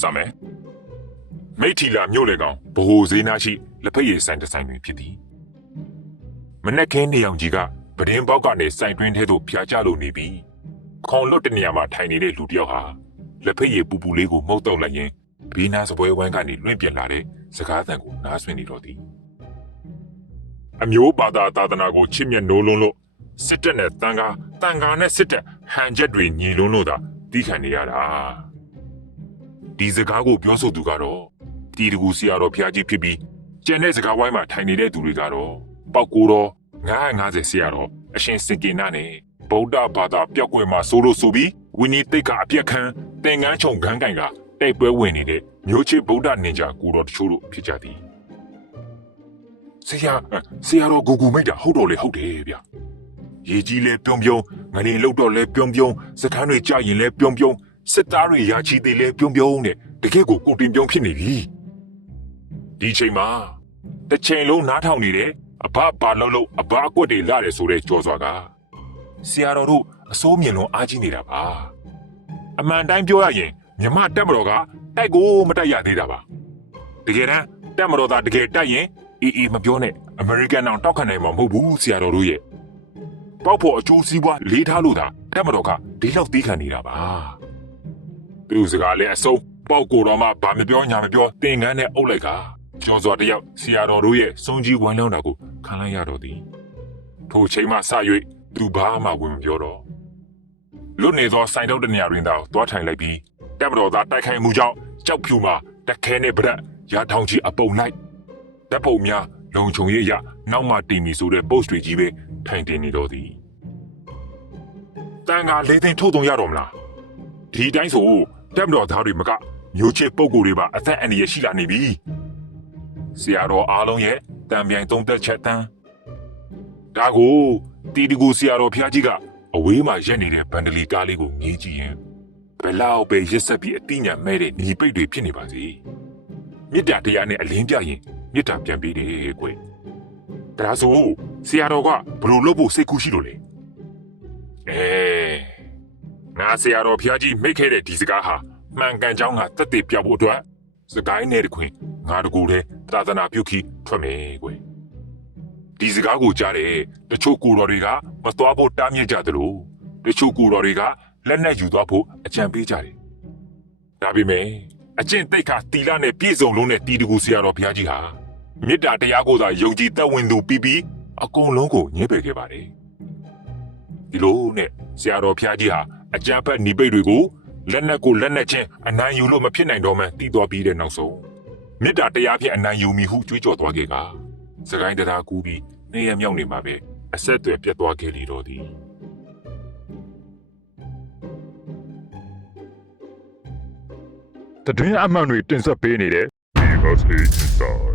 စမယ်မိထီလာမြို့လေကောင်ဘိုးဈေးနာရှိလက်ဖက်ရည်ဆိုင်တစ်ဆိုင်တွင်ဖြစ်သည်မနက်ခင်းနေအောင်ကြီးကပဒင်းပေါက်ကနေစိုင်တွင်းထဲသို့ဖျားကျလို့နေပြီးခေါင်လွတ်တဲ့နေရာမှာထိုင်နေတဲ့လူတစ်ယောက်ဟာလက်ဖက်ရည်ပူပူလေးကိုမှုတ်တော့လိုက်ရင်ဘေးနားစပွဲဝိုင်းကနေလွင့်ပြလာတဲ့စကားသံကိုနားဆွင့်နေတော့သည်အမျိုးဘာသာသာသနာကိုချစ်မြတ်နိုးလုံးလို့စစ်တပ်နဲ့တန်ခါတန်ခါနဲ့စစ်တပ်ဟန်ချက်တွေညီလုံးလို့သာတီးခံနေရတာ ဒီစကားကိုပြောဆိုသူကတော့တီတကူဆရာတော်ဖျားကြီးဖြစ်ပြီးကျန်တဲ့စကားဝိုင်းမှာထိုင်နေတဲ့သူတွေကတော့ပောက်ကိုတော့950ဆရာတော်အရှင်စင်ကေနာနဲ့ဗုဒ္ဓဘာသာပျောက်ကွယ်မှာဆိုလို့ဆိုပြီးဝိနည်းတိတ်ကအပြက်ခံသင်္ကန်းချုံခန်းကင်ကတိုက်ပွဲဝင်နေတဲ့မျိုးချစ်ဗုဒ္ဓနင်ဂျာကိုတော်တချို့တို့ဖြစ်ကြသည်ဆရာဆရာတော်ဂူဂူမိတ်တာဟုတ်တော့လေဟုတ်တယ်ဗျရေကြီးလဲပြုံးပြုံးငနေလောက်တော့လဲပြုံးပြုံးစခန်းတွေကြာရင်လဲပြုံးပြုံး စစ်သားတွေရာချီသေးလဲပြုံးပြုံးနဲ့တကယ့်ကိုကိုတင်ပြုံးဖြစ်နေပြီဒီချိန်မှာတစ်ချိန်လုံးနားထောင်နေတယ်အဘဘာလုံးလုံးအဘအကွက်တွေလာတယ်ဆိုတဲ့ကြော်စွာကဆရာတော်တို့အစိုးမြင်လုံးအားကြီးနေတာပါအမှန်တိုင်းပြောရရင်မြမတက်မတော်ကတိုက်ကိုမတိုက်ရသေးတာပါတကယ်တမ်းတက်မတော်သားတကယ်တိုက်ရင်အေးအေးမပြောနဲ့အမေရိကန်အောင်တောက်ခံနိုင်မှာမဟုတ်ဘူးဆရာတော်တို့ရဲ့ပေါက်ဖို့အကျိုးစီးပွားလေးထားလို့သာတက်မတော်ကဒီလောက်တီးခံနေတာပါ သူစကားလည်းအစုံပေါက်ကိုတော့မှဘာမပြောညာမပြောတင်ကန်းနဲ့အုပ်လိုက်ကကျော်စွာတယောက်ဆရာတော်တို့ရဲ့စုံကြီးဝမ်းလောင်းတာကိုခံလိုက်ရတော့သည်ထိုချိန်မှစ၍သူဘာမှဝင်မပြောတော့လွတ်နေသောဆိုင်တော့တနေရာတွင်သာသွားထိုင်လိုက်ပြီးတက်မတော်သားတိုက်ခိုက်မှုကြောင့်ကြောက်ဖြူမှာတက်ခဲနဲ့ဗရက်ရာထောင်ကြီးအပုံလိုက်တပ်ပုံများလုံခြုံရေးအရနောက်မှတင်မီဆိုတဲ့ post တွေကြီးပဲထိုင်တင်နေတော့သည်တန်ကလေးသိန်းထုတ်သွင်းရတော့မလားဒီတိုင်းဆို တက်မတော်သားတွေမကမျိုးချစ်ပုံကိုယ်တွေပါအသက်အန္တရာယ်ရှိလာနေပြီဆရာတော်အားလုံးရဲ့တံပြိုင်သုံးသက်ချက်တန်းဒါကိုတီတကူဆရာတော်ဖျားကြီးကအဝေးမှာရက်နေတဲ့ဗန်ဒလီကားလေးကိုငေးကြည့်ရင်ဘယ်လောက်ပဲရစ်ဆက်ပြီးအတိညာမဲ့တဲ့ညီပိတ်တွေဖြစ်နေပါစေမေတ္တာတရားနဲ့အလင်းပြရင်မေတ္တာပြန်ပေးတယ်ကွဒါဆိုဆရာတော်ကဘယ်လိုလုပ်ဖို့စိတ်ကူးရှိလို့လဲအဲ ငါဆရာတော်ဖျားကြီးမိတ်ခဲ့တဲ့ဒီစကားဟာမှန်ကန်ကြောင်းကတက်တည်ပြဖို့အတွက်စကိုင်းနဲ့တခွင်ငါတကူတဲ့သာသနာပြုခီထွက်မယ်ကွဒီစကားကိုကြားတဲ့တချို့ကိုတော်တွေကမသွားဖို့တားမြစ်ကြသလိုတချို့ကိုတော်တွေကလက်နဲ့ယူသွားဖို့အကြံပေးကြတယ်ဒါပေမဲ့အကျင့်တိတ်ခါတီလာနဲ့ပြည့်စုံလုံးနဲ့တီတကူဆရာတော်ဘုရားကြီးဟာမေတ္တာတရားကိုသာယုံကြည်သက်ဝင်သူပြီးပြီးအကုန်လုံးကိုညှဲပယ်ခဲ့ပါတယ်ဒီလိုနဲ့ဆရာတော်ဘုရားကြီးဟာ အကြံဖက်နိပိတ်တွေကိုလက်နက်ကိုလက်နက်ချင်းအနိုင်ယူလို့မဖြစ်နိုင်တော့မှတီးသွားပြီးတဲ့နောက်ဆုံးမေတ္တာတရားဖြင့်အနိုင်ယူမိဟုကြွေးကြော်သွားခဲ့ကစကိုင်းတရားကူးပြီးနေရမြောက်နေမှာပဲအဆက်အသွယ်ပြတ်သွားခဲ့လေတော့သည်တတွင်းအမှန်တွေတင်ဆက်ပေးနေတဲ့ Because Inside